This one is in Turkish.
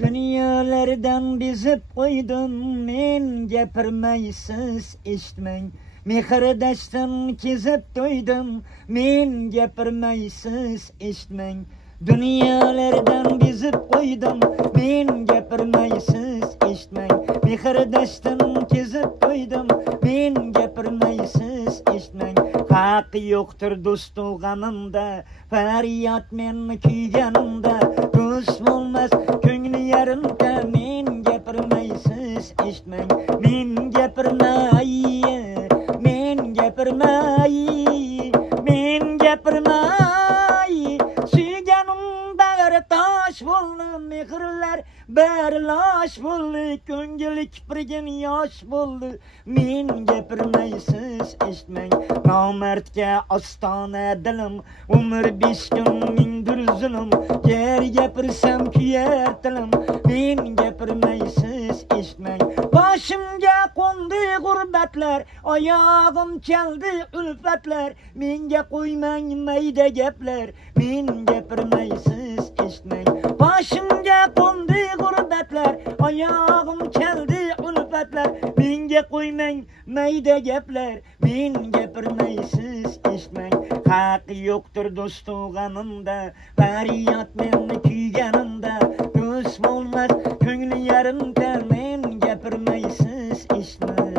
Dünyalardan bizip koydum, men gapirmaysiz eshitmang. Mehrdaşdan kezib to'ydim, men gapirmaysiz eshitmang. Dünyalardan bizip koydum, men gapirmaysiz eshitmang. Mehrdaşdan kezib to'ydim, men gapirmaysiz eshitmang. Haqqi yo'qdir do'st tug'animda, faryod men kuyganimda. Do'st bo'lmas ko'ngli yarimda, men gapirmaysiz eshitmang. Men gapirmay, men gapirmay, men gapirmay. Suyganim bari tosh bo'ldi, mehrlar bari losh bo'ldi, ko'ngil kiprigin yosh bo'ldi. Men gapirmaysiz eshitmang. Nomardga ostona dilim, umr 5 kun mingdir zulm. Ger gapirsam kuyar tilim, men gapirmaysiz eshitmang. Boshimga qo'ndi g'urbatlar, oyog'im chaldi ulfatlar. Menga qo'ymang mayda gaplar, men gapirmaysiz eshitmang. Boshimga qo'ndi g'urbatlar, oyog'im chaldi ulfatlar. Menga qo'ymang mayda gaplar, men gapirmaysiz eshitmang. Haqqi yo'qdir do'st tug'animda, faryod menni kuyganimda. Do'st bo'lmas ko'ngli yarimda, men gapirmaysiz eshitmang.